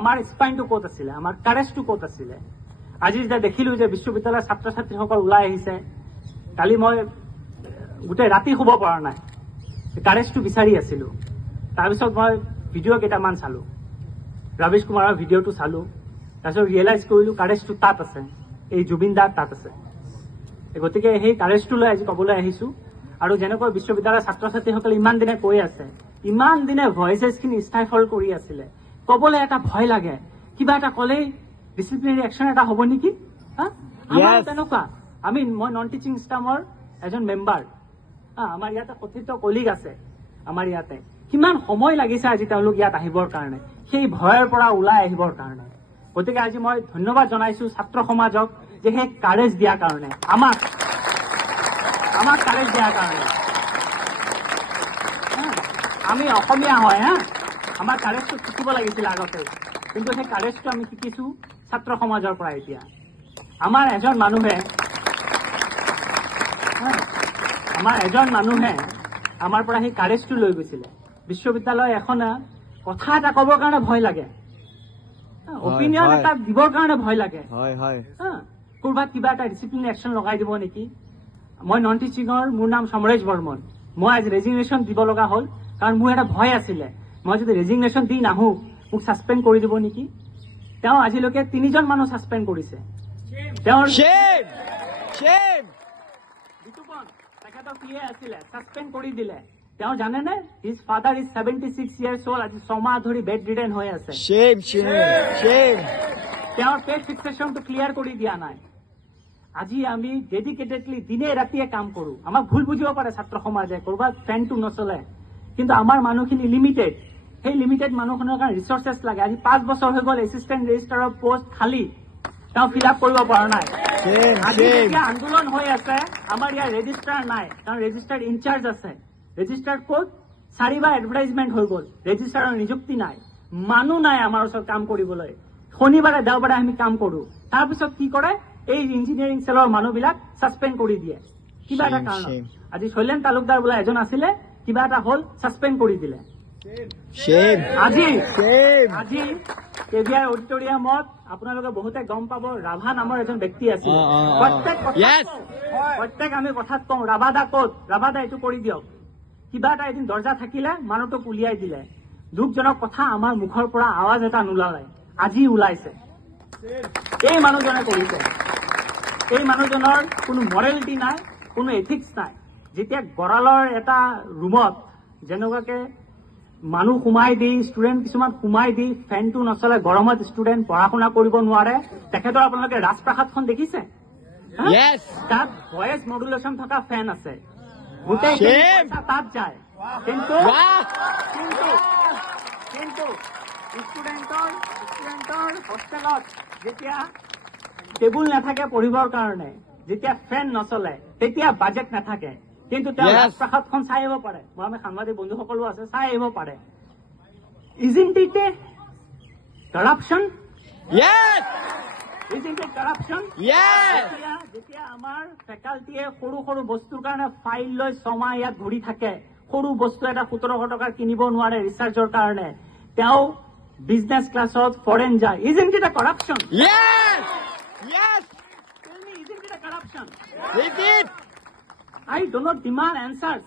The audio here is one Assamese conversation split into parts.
আমাৰ স্পাইনটো ক'ত আছিলে, আমাৰ কাৰেজটো ক'ত আছিলে? আজি যেতিয়া দেখিলো যে বিশ্ববিদ্যালয়ৰ ছাত্ৰ ছাত্ৰীসকল ওলাই আহিছে, কালি মই গোটেই ৰাতি শুব পৰা নাই, কাৰেজটো বিচাৰি আছিলো। তাৰপিছত মই ভিডিঅ' কেইটামান চালো, ৰবিশ কুমাৰৰ ভিডিঅ'টো চালো, তাৰপিছত ৰিয়েলাইজ কৰিলো কাৰেজটো তাত আছে, এই জুবিন দাৰ তাত আছে। গতিকে সেই কাৰেজটো লৈ আজি ক'বলৈ আহিছো। আৰু যেনেকৈ বিশ্ববিদ্যালয়ৰ ছাত্ৰ ছাত্ৰীসকলে ইমান দিনে কৈ আছে, ইমান দিনে ভইচেছখিনি ষ্টাইফল কৰি আছিলে, ক'বলৈ এটা ভয় লাগে, কিবা এটা ক'লেই ডিচিপ্লিনাৰী একশ্যন এটা হ'ব নেকি? আমাৰ তেনেকুৱা, মই নন টিচিং ষ্টাফৰ এজন মেম্বাৰ, আমাৰ ইয়াতে কথিত কলিগ আছে, আমাৰ ইয়াতে কিমান সময় লাগিছে আজি তেওঁলোক ইয়াত আহিবৰ কাৰণে, সেই ভয়ৰ পৰা ওলাই আহিবৰ কাৰণে। গতিকে আজি মই ধন্যবাদ জনাইছো ছাত্ৰ সমাজক যে সেই কাৰেজ দিয়াৰ কাৰণে, আমাক কাৰেজ দিয়াৰ কাৰণে। আমি অসমীয়া হয়, আমাৰ কাৰেজটো শিকিব লাগিছিল আগতে, কিন্তু সেই কাৰেজটো আমি শিকিছো ছাত্ৰ সমাজৰ পৰা। এতিয়া আমাৰ এজন মানুহে আমাৰ পৰা সেই কাৰেজটো লৈ গৈছিলে। বিশ্ববিদ্যালয় এখন কথা এটা ক'বৰ কাৰণে ভয় লাগে, অপিনিয়ন এটা দিবৰ কাৰণে ভয় লাগে, ক'ৰবাত কিবা এটা ডিচিপ্লিন একশ্যন লগাই দিব নেকি। মই নন টিচিঙৰ, মোৰ নাম সমৰেশ বৰ্মন। মই আজি ৰেজিগনেশ্যন দিব লগা হ'ল, কাৰণ মোৰ এটা ভয় আছিলে, মই যদি ৰেজিগনেশ্যন দি নাহো মোক ছাছপেণ্ড কৰি দিব নেকি। তেওঁ আজিলৈকে 3জন মানুহ ছাছপেণ্ড কৰিছে। তেওঁৰ তেখেতৰ পিয়ে আছিলে, ছাছপেণ্ড কৰি দিলে। তেওঁ জানেনে, his father is 76 years old, আজি 6 মাহ ধৰি বেড ৰিডেন হৈ আছে। তেওঁৰ পেড ফিক্সেশ্যনটো ক্লিয়াৰ কৰি দিয়া নাই। আজি আমি ডেডিকেটেডলি দিনে ৰাতিয়ে কাম কৰো। আমাক ভুল বুজিব পাৰে ছাত্ৰ সমাজে, কৰবাত ফেনটো নচলে, কিন্তু আমাৰ মানুহখিনি লিমিটেড। সেই লিমিটেড মানুহখনৰ কাৰণে ৰিচৰ্চেছ লাগে। আজি 5 বছৰ হৈ গ'ল এছিষ্টেণ্ট ৰেজিষ্ট্ৰাৰৰ পোষ্ট খালী, তেওঁ ফিল আপ কৰিব পৰা নাই। আজি যেতিয়া আন্দোলন হৈ আছে, আমাৰ ইয়াৰ ৰেজিষ্ট্ৰাৰ নাই, কাৰণ ৰেজিষ্ট্ৰাৰ ইনচাৰ্জ আছে। ৰেজিষ্ট্ৰাৰ ক'ত? 4বাৰ এডভাৰটাইজমেণ্ট হৈ গ'ল, ৰেজিষ্ট্ৰাৰৰ নিযুক্তি নাই, মানুহ নাই আমাৰ ওচৰত কাম কৰিবলৈ। শনিবাৰে দেওবাৰে আমি কাম কৰো, তাৰপিছত কি কৰে, এই ইঞ্জিনিয়াৰিং চেলৰ মানুহবিলাক ছাছপেণ্ড কৰি দিয়ে কিবা এটা কাৰণত। আজি শৈলেন তালুকদাৰ বোলা এজন আছিলে, কিবা এটা হ'ল, ছাছপেণ্ড কৰি দিলে। আজি কেভিআৰ অডিটৰিয়ামত আপোনালোকে বহুতে গম পাব, ৰাভা নামৰ এজন ব্যক্তি আছিল। প্ৰত্যেক আমি কথাত কওঁ, ৰাভাদা ক'ত, ৰাভাদা এইটো কৰি দিয়ক। কিবা এটা এদিন দৰ্জা থাকিলে মানুহটোক উলিয়াই দিলে। দুখজনক কথা, আমাৰ মুখৰ পৰা আৱাজ এটা নোলালে, আজি ওলাইছে। এই মানুহজনে কৰিছে। এই মানুহজনৰ কোনো মৰেলিটি নাই, কোনো এথিক্স নাই। যেতিয়া গঁৰালৰ এটা ৰুমত যেনেকুৱাকে মানুহ সোমাই দি, ষ্টুডেণ্ট কিছুমান সোমাই দি, ফেনটো নচলে, গৰমত ষ্টুডেণ্ট পঢ়া শুনা কৰিব নোৱাৰে। তেখেতৰ আপোনালোকে ৰাজপ্ৰাসাদখন দেখিছে? তাত ভয়েচ মডুলেশ্যন থকা ফেন আছে, গোটেই তাত যায়। কিন্তু ষ্টুডেণ্টৰ হোষ্টেলত যেতিয়া টেবুল নাথাকে পঢ়িবৰ কাৰণে, যেতিয়া ফেন নচলে, তেতিয়া বাজেট নাথাকে, কিন্তু তেওঁ ৰাজপ্ৰাসাদখন চাই আহিব পাৰে। মই আমি সাংবাদিক বন্ধুসকলো আছে, চাই আহিব পাৰে। Isn't it a corruption? Yes! Isn't it corruption? Yes! যেতিয়া আমাৰ ফেকাল্টিয়ে সৰু সৰু বস্তুৰ কাৰণে ফাইল লৈ 6 মাহ ইয়াত ঘূৰি থাকে, সৰু বস্তু এটা 1700 টকাৰ কিনিব নোৱাৰে ৰিচাৰ্চৰ কাৰণে, তেওঁ বিজনেছ ক্লাছত ফৰেন যায়। Isn't it a corruption? Yes! Yes! Tell me, isn't it a corruption? It is! I do not demand answers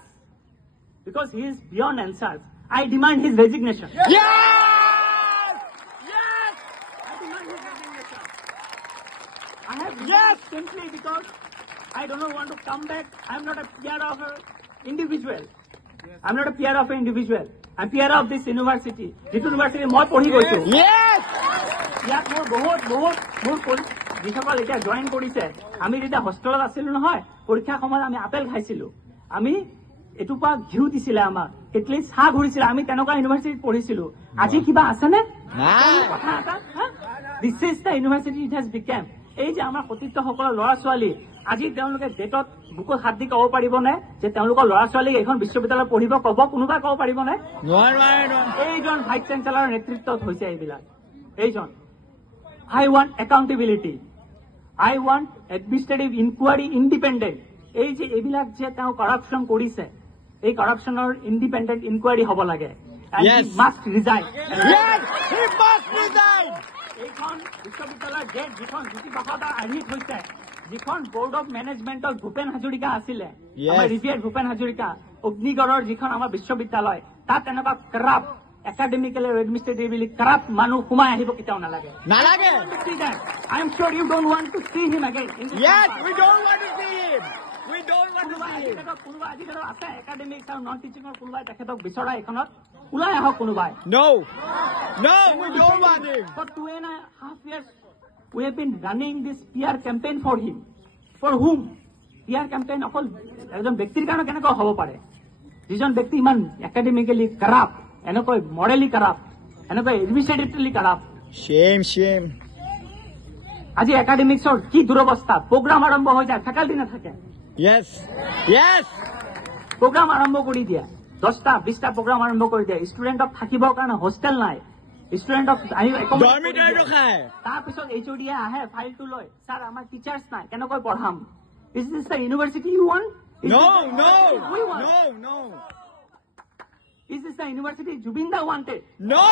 because he is beyond answers. I demand his resignation. Yes! Yes! I demand his resignation. I have Yes! simply because I do not want to come back. I am not a PR of an individual. I am not a PR of an individual. I am PR of this university. This university মই পঢ়ি গৈছো। Yes! ইয়াত মোৰ বহুত যিসকল এতিয়া জইন কৰিছে, আমি যেতিয়া হোষ্টেলত আছিলো নহয়, পৰীক্ষাৰ সময়ত আমি আপেল খাইছিলো, আমি এটুপা ঘিউ দিছিলে, আমাক এটলিষ্ট চাহ ঘূৰিছিলে, আমি তেনেকুৱা ইউনিভাৰ্চিটিত পঢ়িছিলো। আজি কিবা আছেনে? কথা এটা, this is the university it has became. এই যে আমাৰ সতীৰ্থসকলৰ ল'ৰা ছোৱালী, আজি তেওঁলোকে ডেটত বুকুত হাত দি ক'ব পাৰিবনে যে তেওঁলোকৰ ল'ৰা ছোৱালীক এইখন বিশ্ববিদ্যালয়ত পঢ়িব ক'ব? কোনোবাই ক'ব পাৰিবনে? এইজন ভাইচ চেঞ্চেলাৰৰ নেতৃত্বত হৈছে এইবিলাক। এইজন I want accountability. I want administrative inquiry independent. এই যে এইবিলাক যে তেওঁ কৰাপশ্যন কৰিছে, এই কৰাপশ্যনৰ ইণ্ডিপেণ্ডেণ্ট ইনকুৱাৰী হ'ব লাগে। And he must resign. Yes! He must resign! যিখন বিশ্ববিদ্যালয়ৰ গেট যিখন জ্যোতিপ্ৰসাদৰ আৰ্হিত হৈছে, যিখন বৰ্ড অফ মেনেজমেণ্টৰ ভূপেন হাজৰিকা আছিলে, আমাৰ ৰিভিয়াৰ ভূপেন হাজৰিকা, অগ্নিগড়ৰ যিখন আমাৰ বিশ্ববিদ্যালয়, তাত এনেকুৱা কৰাপ্ট একাডেমিকেলি আৰু এডমিনিষ্ট্ৰেটিভলি কৰাপ্ট মানুহ সোমাই আহিব কেতিয়াও নালাগে। I am sure you don't want to see him again. Yes, we don't want to see him. We don't want to see him. কোনোবা আজিকালি আছে একাডেমিক্স আৰু নন টিচিঙৰ কোনোবাই তেখেতক বিচৰা এইখনত ওলাই আহক কোনোবাই। No, no, we don't want him. For 2.5 years, we have been running this PR campaign for him. For whom? PR campaign অকল এজন ব্যক্তিৰ কাৰণে কেনেকৈ হ'ব পাৰে, যিজন ব্যক্তি ইমান একাডেমিকেলি কৰাপ্ট, এনেকৈ মৰেলি কৰাপ্ট, এনেকৈ এডমিনিষ্ট্ৰেটিভলি কৰাপ্ট। Shame, shame. আজি একাডেমিক্সৰ কি দুৰৱস্থা, প্ৰগ্ৰাম আৰম্ভ হৈ যায়, ফেকাল্টি নাথাকে। Yes, yes. প্ৰগ্ৰাম আৰম্ভ কৰি দিয়ে, 10টা 20টা প্ৰগ্ৰাম আৰম্ভ কৰি দিয়ে, ষ্টুডেণ্টক থাকিবৰ কাৰণে হোষ্টেল নাই, ষ্টুডেণ্টক Dormitory ৰখায়। তাৰপিছত HOD আহে ফাইলটো লৈ, ছাৰ আমাৰ টিচাৰ্ছ নাই, কেনেকৈ পঢ়াম? Is this the university you want? No, no, we want? no, no. Is this the university Jubinda wanted? No!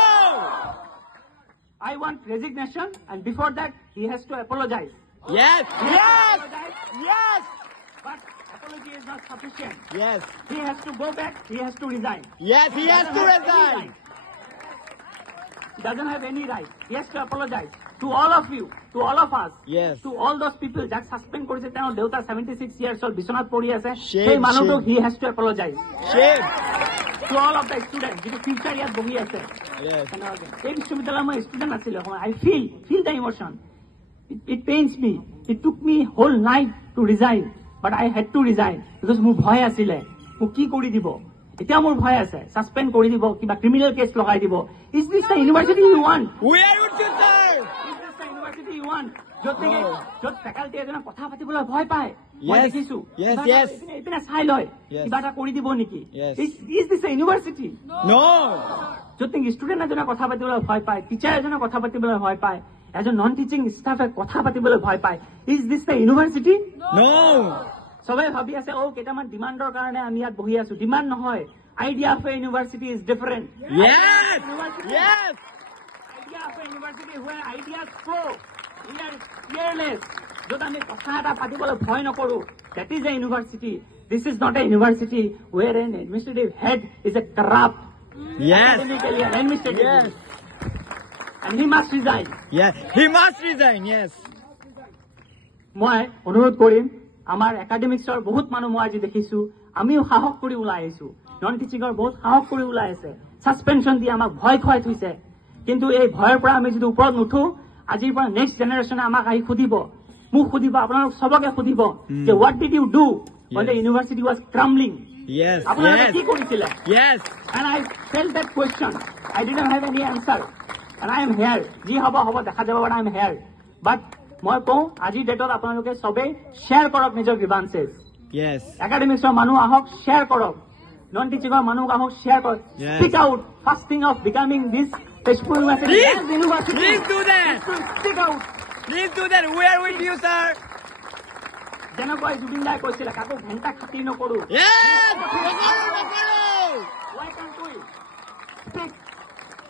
I want resignation, and before that he has to apologize. Yes, yes, yes, But apology is not sufficient. yes, He has to go back, he has to resign. yes, he has to Doesn't have any resign. right. He doesn't have any right. He has to apologize to all of you, to all of us, Yes. to all those people যাক সাসপেন্ড কৰিছে, তেওঁৰ দেউতা 76 years old বিছনাত পৰি আছে, Shame, সেই মানুহটোক shame. he has to apologize. Shame. To all of the students, যিটো ফিউচাৰ ইয়াত বহি আছে। Yes. এই বিশ্ববিদ্যালয়ৰ মই ষ্টুডেণ্ট আছিলো, I feel the emotion. It pains me. It took me whole night to resign, but I had to resign because মোৰ ভয় আছিলে, মোক কি কৰি দিব, এতিয়া মোৰ ভয় আছে, সাসপেন্ড কৰি দিব, কিবা ক্ৰিমিনেল কেছ লগাই দিব। Is this the university you want? Where would you serve? Is this the university you want? য'ত ফেকাল্টি এজনে কথা পাতিবলৈ ভয় পায়, মই Yes. দেখিছো। Yes, কিবা এটা yes. এইপিনে চাই লয়, Yes. কিবা এটা কৰি দিব নেকি? Yes. Is this a university? No. য'ত নেকি ষ্টুডেণ্ট এজনে কথা পাতিবলৈ ভয় পায়, টিচাৰ এজনে কথা পাতিবলৈ ভয় পায়, এজন নন টিচিং ষ্টাফে কথা পাতিবলৈ ভয় পায়। Is this the university? No. সবাই ভাবি আছে কেইটামান ডিমাণ্ডৰ কাৰণে আমি ইয়াত বহি আছো। ডিমাণ্ড নহয়, idea of A university is different. Yes. Yes. Idea of a university where ideas flow, we are fearless, য'ত আমি কথা এটা পাতিবলৈ ভয় নকৰো, that is a university. This is not a university where an administrative head is a corrupt, Yes. academically and administratively. Yes. And he must resign. Yes. He must resign. Yes. মই অনুৰোধ কৰিম, আমাৰ একাডেমিক্সৰ বহুত মানুহ মই আজি দেখিছো, আমিও সাহস কৰি ওলাই আহিছো, নন টিচিঙৰ বহুত সাহস কৰি ওলাই আছে, ছাছপেনশ্যন দি আমাক ভয় খুৱাই থৈছে। কিন্তু এই ভয়ৰ পৰা আমি যদি ওপৰত নুঠো, আজিৰ পৰা নেক্সট জেনেৰেশ্যনে আমাক আহি সুধিব, মোক সুধিব, আপোনালোক চবকে সুধিব যে what did you do when the university was crumbling? Yes. আপোনালোকে Yes. কি কৰিছিলে? Yes. And I felt that question. I didn't have any answer. And I am here. যি হ'ব হ'ব, দেখা যাব, but I am here. But মই কওঁ, আজিৰ ডেটত আপোনালোকে চবেই শ্বেয়াৰ কৰক নিজৰ গ্ৰিভান্সেছ। Yes. একাডেমিক্সৰ মানুহ আহক, শ্বেয়াৰ কৰক, নন টিচিঙৰ মানুহ আহক, শ্বেয়াৰ কৰক। Yes. Speak out, first thing of becoming this Tezpur university Please, as university. please do that. Speak out. Please do that. We are with you, sir. যেনেকৈ জুবিন দাই কৈছিলে, কাকো ঘণ্টা খাতিৰ নকৰো। Yes. Why can't we speak?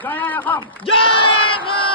Jay Assam. Jai Hind!